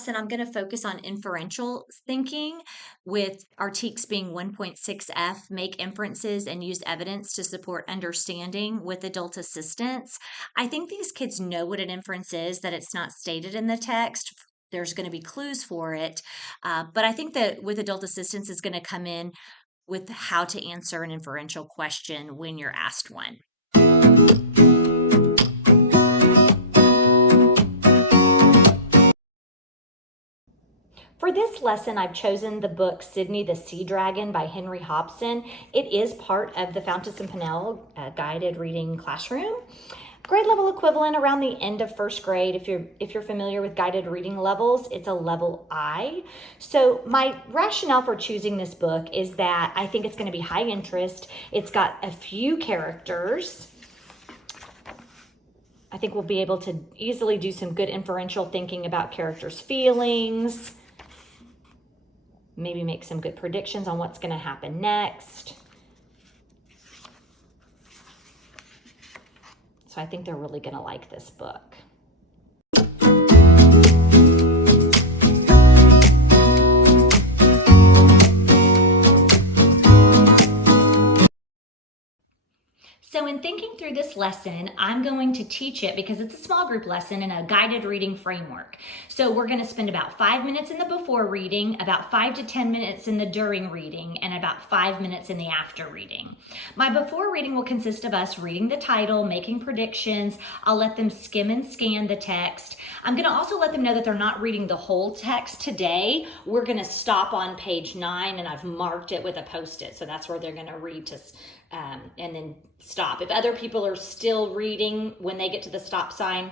lesson, I'm going to focus on inferential thinking with our TEKS being 1.6F, make inferences and use evidence to support understanding with adult assistance. I think these kids know what an inference is, that it's not stated in the text. There's going to be clues for it. But I think that with adult assistance is going to come in with how to answer an inferential question when you're asked one. For this lesson, I've chosen the book Sydney the Sea Dragon by Henry Hobson. It is part of the Fountas and Pinnell guided reading classroom. Grade level equivalent around the end of first grade. If you're familiar with guided reading levels, it's a level I. So my rationale for choosing this book is that I think it's going to be high interest. It's got a few characters. I think we'll be able to easily do some good inferential thinking about characters' feelings. Maybe make some good predictions on what's going to happen next. So I think they're really going to like this book. So in thinking through this lesson, I'm going to teach it because it's a small group lesson in a guided reading framework. So we're going to spend about 5 minutes in the before reading, about 5 to 10 minutes in the during reading, and about 5 minutes in the after reading. My before reading will consist of us reading the title, making predictions. I'll let them skim and scan the text. I'm going to also let them know that they're not reading the whole text today. We're going to stop on page 9, and I've marked it with a Post-it. So that's where they're going to read to and then stop. If other people are still reading when they get to the stop sign,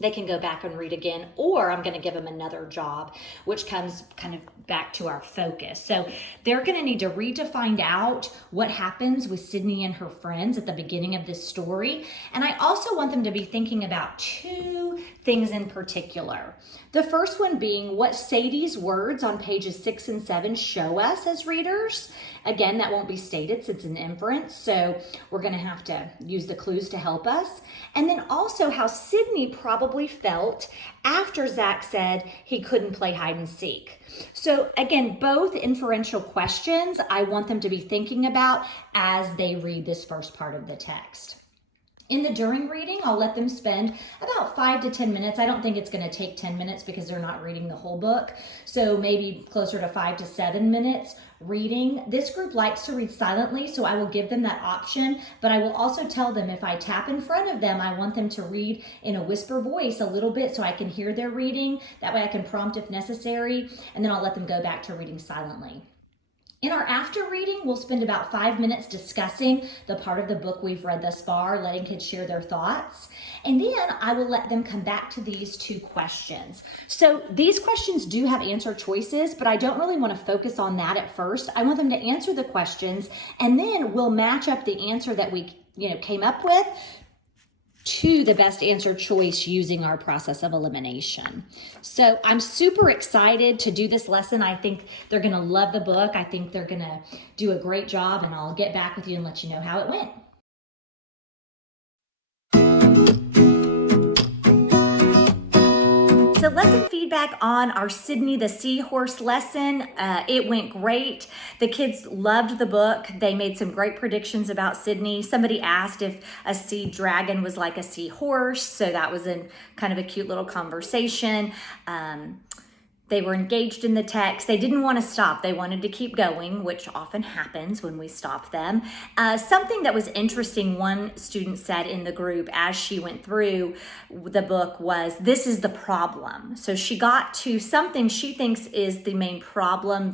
they can go back and read again, or I'm going to give them another job, which comes kind of back to our focus. So they're going to need to read to find out what happens with Sydney and her friends at the beginning of this story. And I also want them to be thinking about 2 things in particular. The first one being what Sadie's words on pages 6 and 7 show us as readers. Again, that won't be stated since it's an inference, so we're going to have to use the clues to help us. And then also how Sydney probably felt after Zach said he couldn't play hide and seek. So again, both inferential questions I want them to be thinking about as they read this first part of the text. In the during reading, I'll let them spend about 5 to 10 minutes. I don't think it's going to take 10 minutes because they're not reading the whole book. So maybe closer to 5 to 7 minutes reading. This group likes to read silently, so I will give them that option, but I will also tell them if I tap in front of them, I want them to read in a whisper voice a little bit so I can hear their reading. That way I can prompt if necessary, and then I'll let them go back to reading silently. In our after reading, we'll spend about 5 minutes discussing the part of the book we've read thus far, letting kids share their thoughts. And then I will let them come back to these 2 questions. So these questions do have answer choices, but I don't really want to focus on that at first. I want them to answer the questions, and then we'll match up the answer that we came up with to the best answer choice using our process of elimination. So I'm super excited to do this lesson. I think they're going to love the book. I think they're going to do a great job, and I'll get back with you and let you know how it went. So lesson feedback on our Sydney the Seahorse lesson. It went great. The kids loved the book. They made some great predictions about Sydney. Somebody asked if a sea dragon was like a seahorse. So that was kind of a cute little conversation. They were engaged in the text. They didn't want to stop. They wanted to keep going, which often happens when we stop them. Something that was interesting, one student said in the group as she went through the book was, this is the problem. So she got to something she thinks is the main problem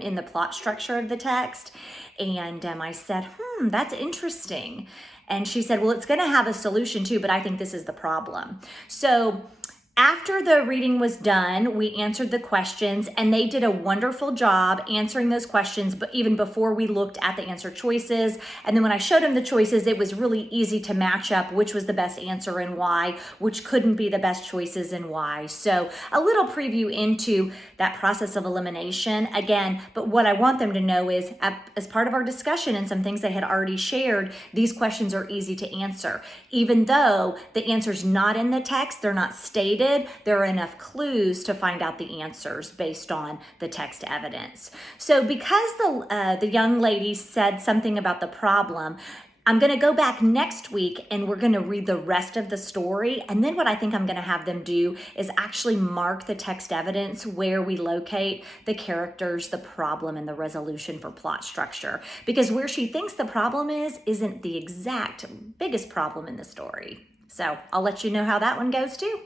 in the plot structure of the text. And I said, that's interesting. And she said, well, it's going to have a solution too, but I think this is the problem. So after the reading was done, we answered the questions, and they did a wonderful job answering those questions, but even before we looked at the answer choices. And then when I showed them the choices, it was really easy to match up which was the best answer and why, which couldn't be the best choices and why. So a little preview into that process of elimination again, but what I want them to know is as part of our discussion and some things they had already shared, these questions are easy to answer. Even though the answer's not in the text, they're not stated, related, there are enough clues to find out the answers based on the text evidence. So because the young lady said something about the problem, I'm going to go back next week and we're going to read the rest of the story. And then what I think I'm going to have them do is actually mark the text evidence where we locate the characters, the problem, and the resolution for plot structure. Because where she thinks the problem isn't the exact biggest problem in the story. So I'll let you know how that one goes too.